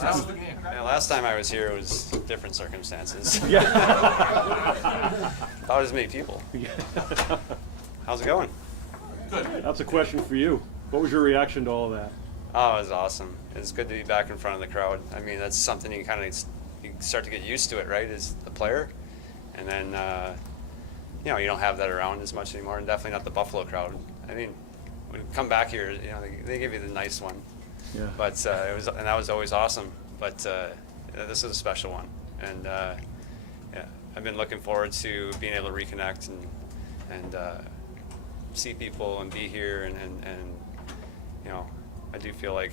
That was the game. Yeah, last time I was here, it was different circumstances. Yeah. About as many people. How's it going? Good. That's a question for you. What was your reaction to all that? Oh, it was awesome. It's good to be back in front of the crowd. I mean, that's something you kind of you start to get used to it, right, as a player. And then, you know, you don't have that around as much anymore, and definitely not the Buffalo crowd. I mean, when you come back here, you know, they give you the nice one. Yeah. But and that was always awesome. But this is a special one, and yeah, I've been looking forward to being able to reconnect and see people and be here, and you know, I do feel like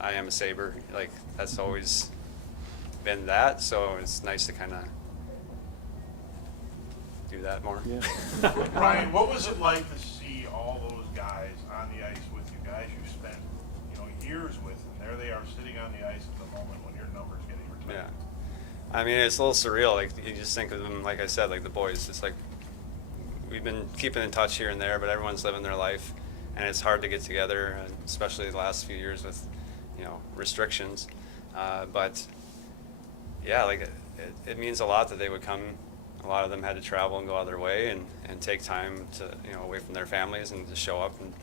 I am a Sabre. Like that's always been that, so it's nice to kind of do that more. Yeah. Brian, what was it like to see all those guys on the ice with you, guys you spent, you know, years with, and there they are sitting on the ice at the moment when your number's getting retired? Yeah, I mean, it's a little surreal. Like you just think of them, like I said, like the boys. It's like we've been keeping in touch here and there, but everyone's living their life, and it's hard to get together, especially the last few years with, you know, restrictions. But yeah, like it means a lot that they would come. A lot of them had to travel and go out of their way and take time to, you know, away from their families and to show up, and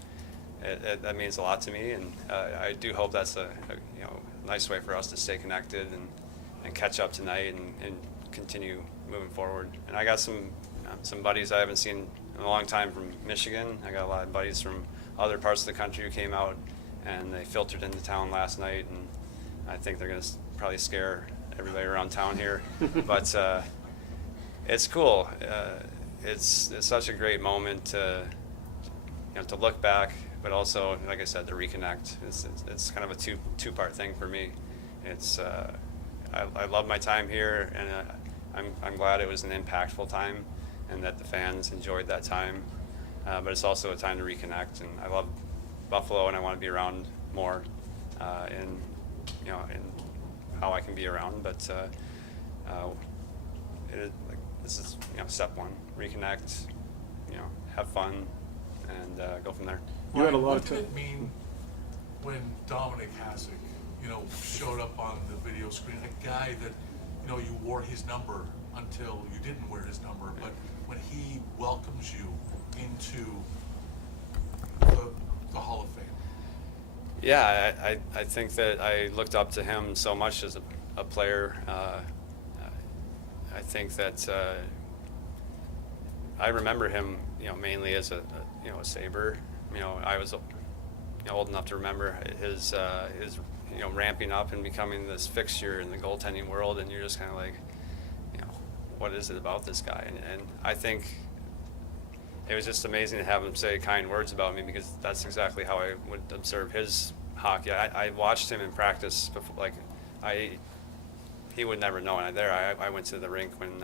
that means a lot to me. And I do hope that's a you know, nice way for us to stay connected and catch up tonight and continue moving forward. And I got some buddies I haven't seen in a long time from Michigan. I got a lot of buddies from other parts of the country who came out, and they filtered into town last night, and I think they're going to probably scare everybody around town here. But it's cool. It's such a great moment to, you know, to look back, but also, like I said, to reconnect. It's kind of a two-part thing for me. It's I love my time here, and I'm glad it was an impactful time, and that the fans enjoyed that time. But it's also a time to reconnect, and I love Buffalo, and I want to be around more, in, you know, in how I can be around. But this is, you know, step one: reconnect, you know, have fun, and go from there. You had a lot What of did it mean when Dominic Hasek, you know, showed up on the video screen? A guy that, you know, you wore his number until you didn't wear his number, but when he welcomes you into the Hall of Fame. Yeah, I think that I looked up to him so much as a player. I think that I remember him, you know, mainly as a you know, a Sabre. You know, I was, you know, old enough to remember his you know, ramping up and becoming this fixture in the goaltending world, and you're just kind of like, you know, what is it about this guy? And I think it was just amazing to have him say kind words about me, because that's exactly how I would observe his hockey. I watched him in practice before, like he would never know. And I went to the rink when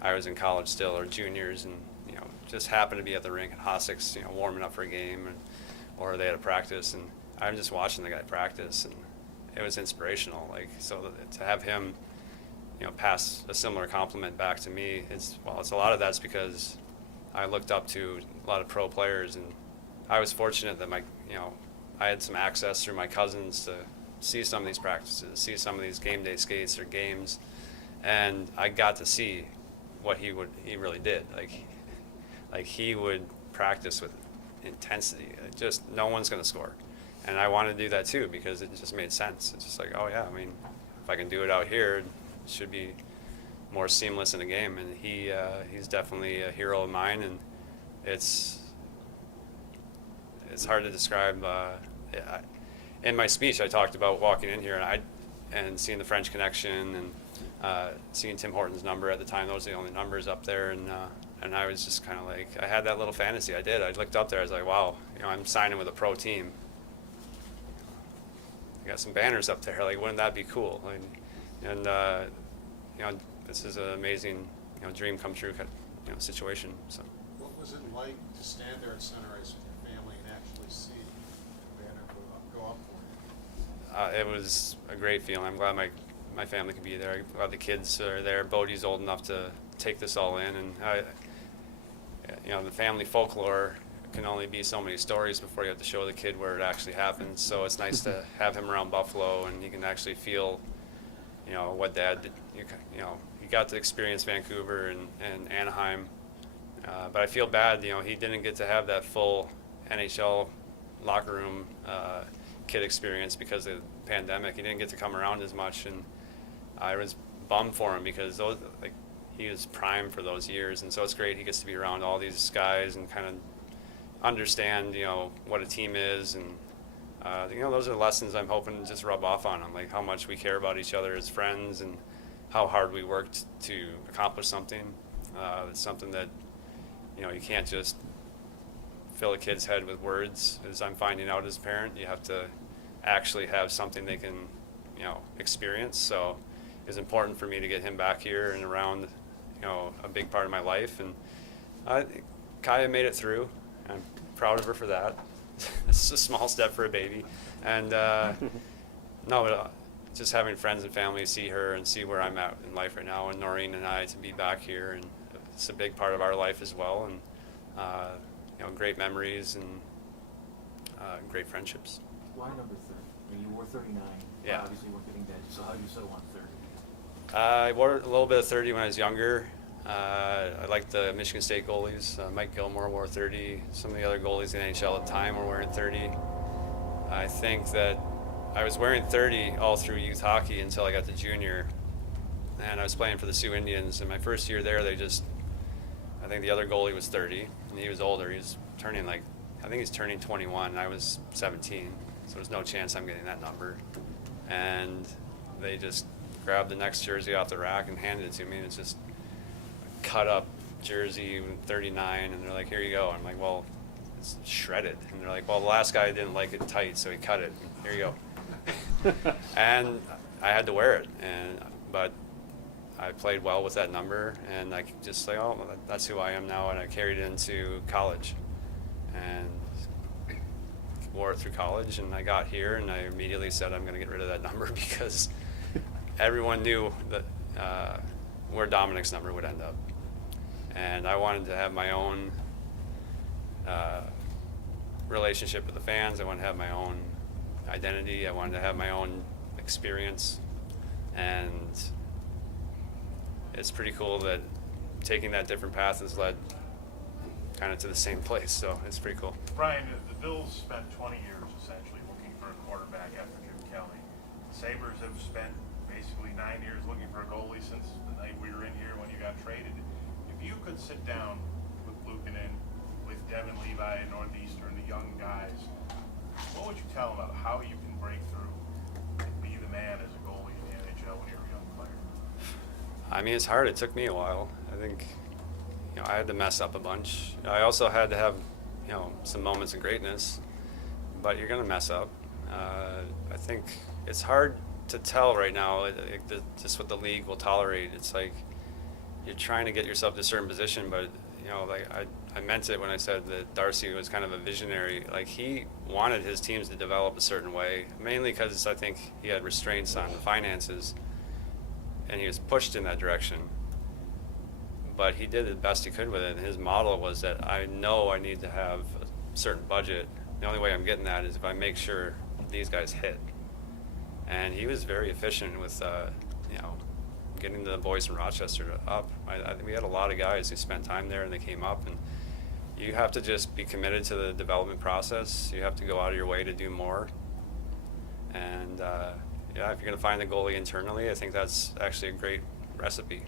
I was in college still, or juniors, and, you know, just happened to be at the rink at Hasek's, you know, warming up for a game, or they had a practice, and I'm just watching the guy practice, and it was inspirational. Like, so to have him, you know, pass a similar compliment back to me, it's a lot of that's because I looked up to a lot of pro players, and I was fortunate that I had some access through my cousins to see some of these practices, see some of these game day skates or games, and I got to see what he really did. Like he would practice with intensity. Just no one's going to score, and I wanted to do that too, because it just made sense. It's just like, oh yeah, I mean, if I can do it out here, it should be more seamless in a game. And he's definitely a hero of mine, and it's hard to describe. In my speech, I talked about walking in here and seeing the French Connection, and seeing Tim Horton's number at the time. Those are the only numbers up there, and I was just kind of like, I had that little fantasy. I looked up there. I was like, wow, you know, I'm signing with a pro team. I got some banners up there. Like, wouldn't that be cool? And you know, this is an amazing, you know, dream come true, you know, situation. So. What was it like to stand there at center ice with your family and actually see the banner go up for you? It was a great feeling. I'm glad my family could be there. I'm glad the kids are there. Bodie's old enough to take this all in, and you know, the family folklore can only be so many stories before you have to show the kid where it actually happens. So it's nice to have him around Buffalo, and he can actually feel, what Dad did. He got to experience Vancouver and Anaheim, but I feel bad, he didn't get to have that full NHL locker room kid experience because of the pandemic. He didn't get to come around as much, and I was bummed for him because he was prime for those years, and so it's great he gets to be around all these guys and kind of understand, what a team is, and those are the lessons I'm hoping to just rub off on him, like how much we care about each other as friends and how hard we worked to accomplish something. It's something that, you can't just fill a kid's head with words. As I'm finding out as a parent, you have to actually have something they can, experience. So it's important for me to get him back here and around, a big part of my life. And Kaya made it through. I'm proud of her for that. It's a small step for a baby. And just having friends and family see her and see where I'm at in life right now, and Noreen and I to be back here, and it's a big part of our life as well. And great memories and great friendships. Why number 30? I mean, you wore 39. Yeah. Obviously, you weren't getting that. So how do you settle on 30? I wore a little bit of 30 when I was younger. I liked the Michigan State goalies. Mike Gilmore wore 30. Some of the other goalies in the NHL at the time were wearing 30. I think that I was wearing 30 all through youth hockey until I got to junior. And I was playing for the Sioux Indians. And my first year there, I think the other goalie was 30, and he was older. He was turning I think he's turning 21, and I was 17. So there's no chance I'm getting that number. And they just grabbed the next jersey off the rack and handed it to me. And it's just a cut up jersey, 39, and they're like, here you go. I'm like, well, it's shredded. And they're like, well, the last guy didn't like it tight, so he cut it. Here you go. And I had to wear it. But I played well with that number, and I just say, oh, that's who I am now, and I carried it into college. And wore it through college, and I got here, and I immediately said I'm going to get rid of that number because everyone knew that where Dominic's number would end up. And I wanted to have my own relationship with the fans. I wanted to have my own identity. I wanted to have my own experience. And it's pretty cool that taking that different path has led kind of to the same place. So it's pretty cool. Brian, the Bills spent 20 years essentially looking for a quarterback after Jim Kelly. The Sabres have spent basically 9 years looking for a goalie since the night we were in here when you got traded. If you could sit down with Luukkonen, with Devin Levi and Northeastern, the young guys, what would you tell them about how you can break through and be the man as a goalie in the NHL when you're a young player? I mean, it's hard. It took me a while. I think, I had to mess up a bunch. I also had to have, some moments of greatness, but you're going to mess up. I think it's hard to tell right now, just what the league will tolerate. It's like you're trying to get yourself to a certain position, but, I meant it when I said that Darcy was kind of a visionary. Like, he wanted his teams to develop a certain way, mainly because I think he had restraints on the finances, and he was pushed in that direction. But he did the best he could with it, and his model was that I know I need to have a certain budget. The only way I'm getting that is if I make sure these guys hit. And he was very efficient with, getting the boys from Rochester up. I think we had a lot of guys who spent time there and they came up, and you have to just be committed to the development process. You have to go out of your way to do more. And if you're going to find the goalie internally, I think that's actually a great recipe.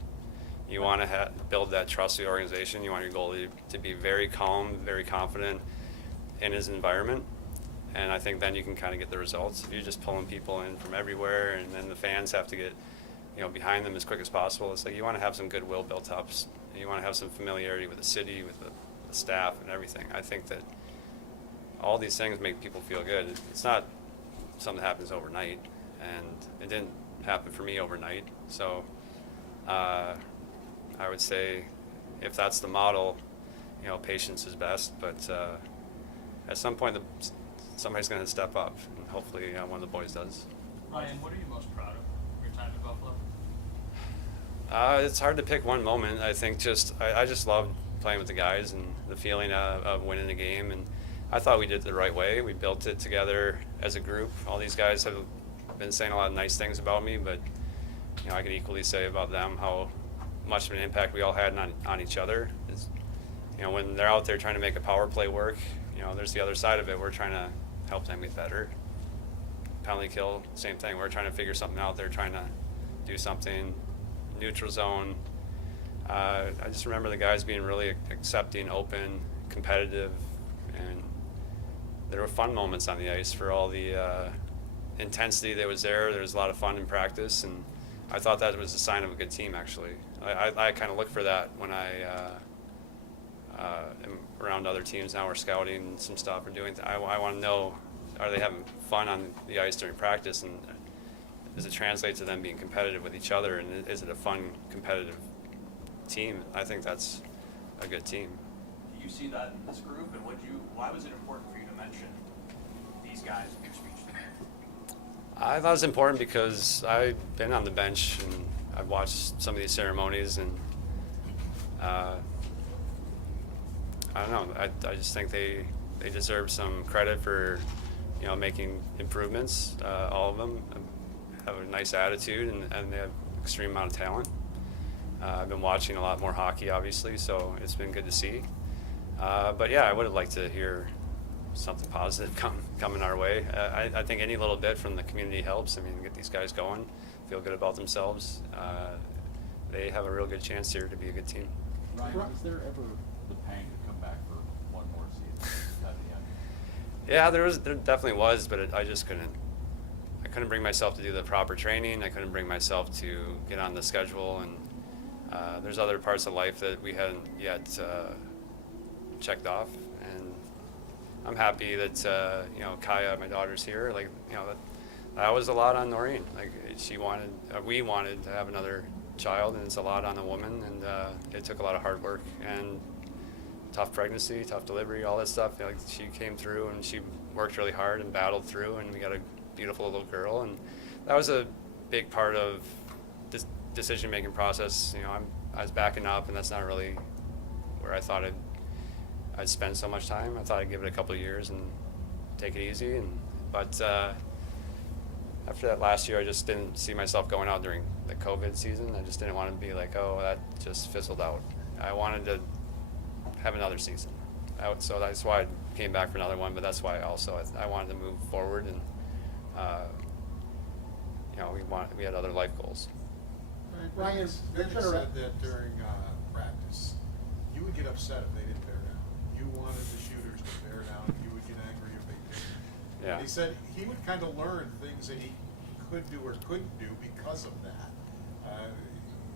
You want to build that trust with the organization. You want your goalie to be very calm, very confident in his environment. And I think then you can kind of get the results. If you're just pulling people in from everywhere, and then the fans have to get behind them as quick as possible, it's like you want to have some goodwill built up. You want to have some familiarity with the city, with the staff and everything. I think that all these things make people feel good. It's not something that happens overnight, and it didn't happen for me overnight. So I would say if that's the model, patience is best, but at some point somebody's going to step up, and hopefully one of the boys does. Ryan, what are you most proud of your time in Buffalo? It's hard to pick one moment. I think I just loved playing with the guys and the feeling of winning the game. And I thought we did it the right way. We built it together as a group. All these guys have been saying a lot of nice things about me, but I could equally say about them how much of an impact we all had on each other. It's, when they're out there trying to make a power play work, there's the other side of it. We're trying to help them get better. Penalty kill, same thing. We're trying to figure something out. They're trying to do something. Neutral zone. I just remember the guys being really accepting, open, competitive, and there were fun moments on the ice for all the intensity that was there. There was a lot of fun in practice, and I thought that was a sign of a good team, actually. I kind of look for that when I am around other teams now. We're scouting some stuff or doing I want to know, are they having fun on the ice during practice, and does it translate to them being competitive with each other, and is it a fun, competitive team? I think that's a good team. Do you see that in this group, and why was it important for you to mention these guys in your speech today? I thought it was important because I've been on the bench and I've watched some of these ceremonies, and I don't know. I just think they deserve some credit for making improvements. All of them have a nice attitude, and they have extreme amount of talent. I've been watching a lot more hockey, obviously, so it's been good to see. But yeah, I would have liked to hear something positive coming our way. I think any little bit from the community helps. I mean, get these guys going, feel good about themselves. They have a real good chance here to be a good team. Ryan, was there ever the pang to come back for one more season at the end? Yeah, there definitely was, but I just couldn't. I couldn't bring myself to do the proper training. I couldn't bring myself to get on the schedule, and there's other parts of life that we hadn't yet checked off. And I'm happy that Kaya, my daughter's here. Like that was a lot on Noreen. Like we wanted to have another child, and it's a lot on a woman, and it took a lot of hard work and tough pregnancy, tough delivery, all that stuff. Like she came through and she worked really hard and battled through, and we got a beautiful little girl, and that was a big part of this decision-making process. I was backing up, and that's not really where I thought I'd spend so much time. I thought I'd give it a couple of years and take it easy, but after that last year, I just didn't see myself going out during the COVID season. I just didn't want to be like, oh, that just fizzled out. I wanted to have another season. So that's why I came back for another one, but that's why also I wanted to move forward, and we had other life goals. Ryan, Vinny said that during practice, you would get upset if they didn't bear down. You wanted the shooters to bear down. You would get angry if they didn't. Yeah. And he said he would kind of learn things that he could do or couldn't do because of that.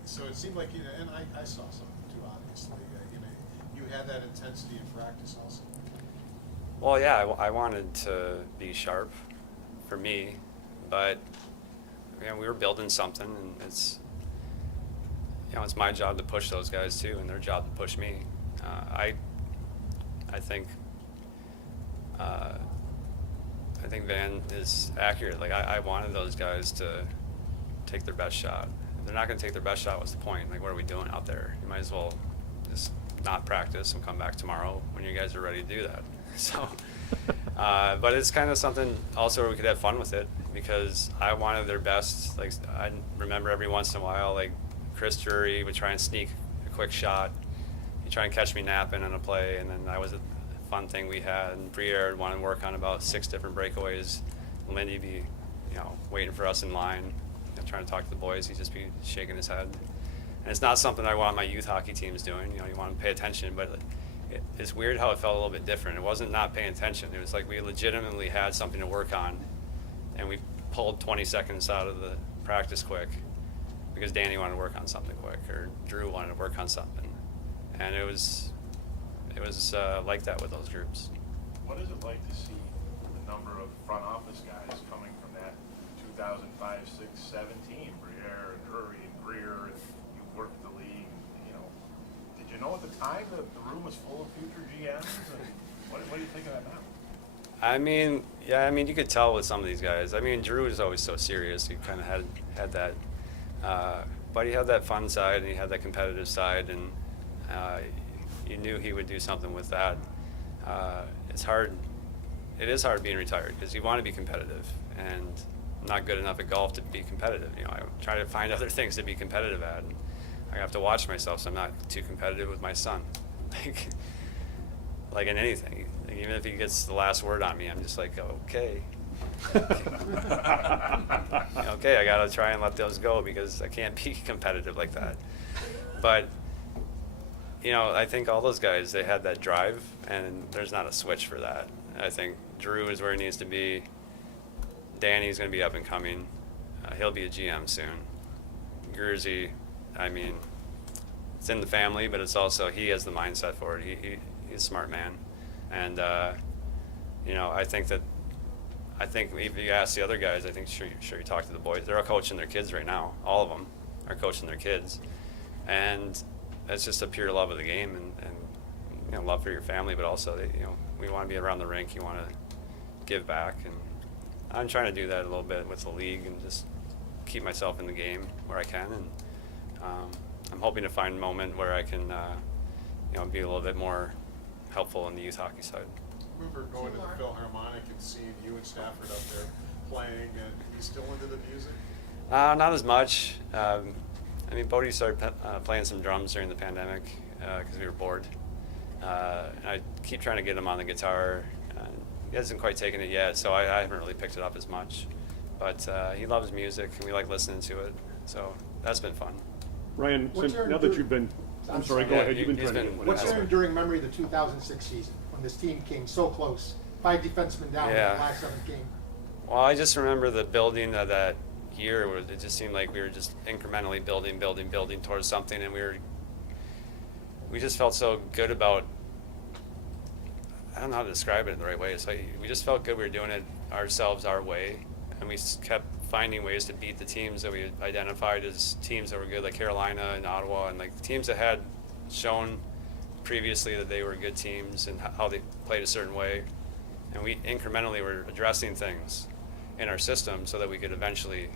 So it seemed like, and I saw something too, obviously. You had that intensity in practice also. Well, yeah, I wanted to be sharp for me, but we were building something, and it's my job to push those guys too, and their job to push me. I think Van is accurate. Like I wanted those guys to take their best shot. If they're not going to take their best shot, what's the point? Like, what are we doing out there? You might as well just not practice and come back tomorrow when you guys are ready to do that. So, but it's kind of something also where we could have fun with it, because I wanted their best. Like, I remember every once in a while, like Chris Drury would try and sneak a quick shot. He'd try and catch me napping on a play, and then that was a fun thing we had. And Briere would want to work on about 6 different breakaways. Lindy be, waiting for us in line, trying to talk to the boys. He'd just be shaking his head. And it's not something I want my youth hockey teams doing. You want to pay attention, but it's weird how it felt a little bit different. It wasn't not paying attention. It was like we legitimately had something to work on, and we pulled 20 seconds out of the practice quick because Danny wanted to work on something quick, or Drew wanted to work on something. And it was like that with those groups. What is it like to see the number of front office guys coming from that 2005, 6, 7 team? Briere and Drury and Greer, and you worked the league. Did you know at the time that the room was full of future GMs? And what do you think of that now? I mean, you could tell with some of these guys. I mean, Drew was always so serious. He kind of had that, but he had that fun side, and he had that competitive side, and you knew he would do something with that. It's hard. It is hard being retired because you want to be competitive, and I'm not good enough at golf to be competitive. You know, I try to find other things to be competitive at. And I have to watch myself so I'm not too competitive with my son. Like in anything, like even if he gets the last word on me, I'm just like, okay. Okay, I gotta try and let those go because I can't be competitive like that. But you know, I think all those guys, they had that drive, and there's not a switch for that. I think Drew is where he needs to be. Danny's going to be up and coming. He'll be a GM soon. Gurzy, I mean, it's in the family, but it's also, he has the mindset for it. He's a smart man. And, you know, I think if you ask the other guys, I think sure you talk to the boys. They're all coaching their kids right now. All of them are coaching their kids. And it's just a pure love of the game and you know, love for your family, but also, you know, we want to be around the rink. You want to give back, and I'm trying to do that a little bit with the league and just keep myself in the game where I can. And I'm hoping to find a moment where I can, you know, be a little bit more helpful in the youth hockey side. I remember going to the Philharmonic and seeing you and Stafford up there playing, and you still into the music? Not as much. I mean, Bodie started playing some drums during the pandemic because we were bored. And I keep trying to get him on the guitar. He hasn't quite taken it yet, so I haven't really picked it up as much. But he loves music, and we like listening to it. So that's been fun. Ryan, What's since, your now that you've been, I'm sorry, go Yeah, ahead, you've been he's trying to been- get What's one. your enduring memory of the 2006 season, when this team came so close, 5 defensemen down in Yeah. the last 7th game? Well, I just remember the building of that year where it just seemed like we were just incrementally building towards something, and we just felt so good about, I don't know how to describe it in the right way. It's like we just felt good we were doing it ourselves, our way, and we kept finding ways to beat the teams that we had identified as teams that were good, like Carolina and Ottawa, and like teams that had shown previously that they were good teams and how they played a certain way. And we incrementally were addressing things in our system so that we could eventually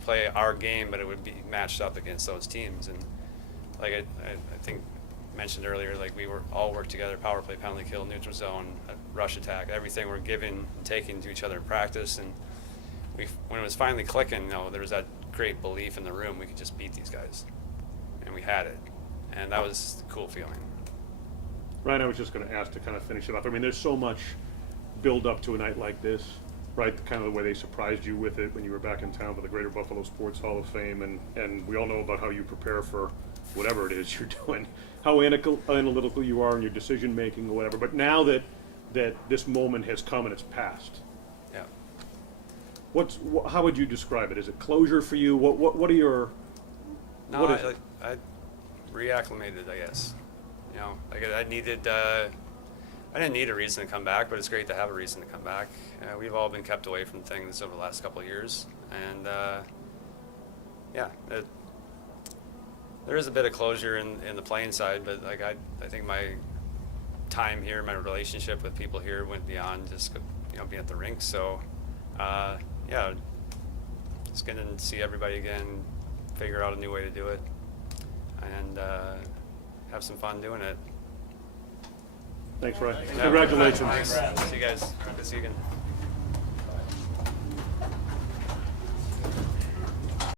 play our game, but it would be matched up against those teams. And like I think mentioned earlier, like we were all work together, power play, penalty kill, neutral zone, rush attack, everything we're giving and taking to each other in practice. And when it was finally clicking, you know, there was that great belief in the room we could just beat these guys. And we had it. And that was a cool feeling. Ryan, I was just going to ask to kind of finish it off. I mean, there's so much build up to a night like this, right? Kind of the way they surprised you with it when you were back in town for the Greater Buffalo Sports Hall of Fame, and we all know about how you prepare for whatever it is you're doing, how analytical you are in your decision making or whatever. But now that this moment has come and it's passed, Yeah. how would you describe it? Is it closure for you? What are your No, what is I reacclimated, I guess. You know, like I didn't need a reason to come back, but it's great to have a reason to come back. We've all been kept away from things over the last couple of years, and yeah, there is a bit of closure in the playing side, but like I think my time here, my relationship with people here went beyond just being at the rink. So yeah, just gonna see everybody again, figure out a new way to do it, and have some fun doing it. Thanks, Ryan. Yeah. Congratulations. Thanks. See you guys. Good to see you again.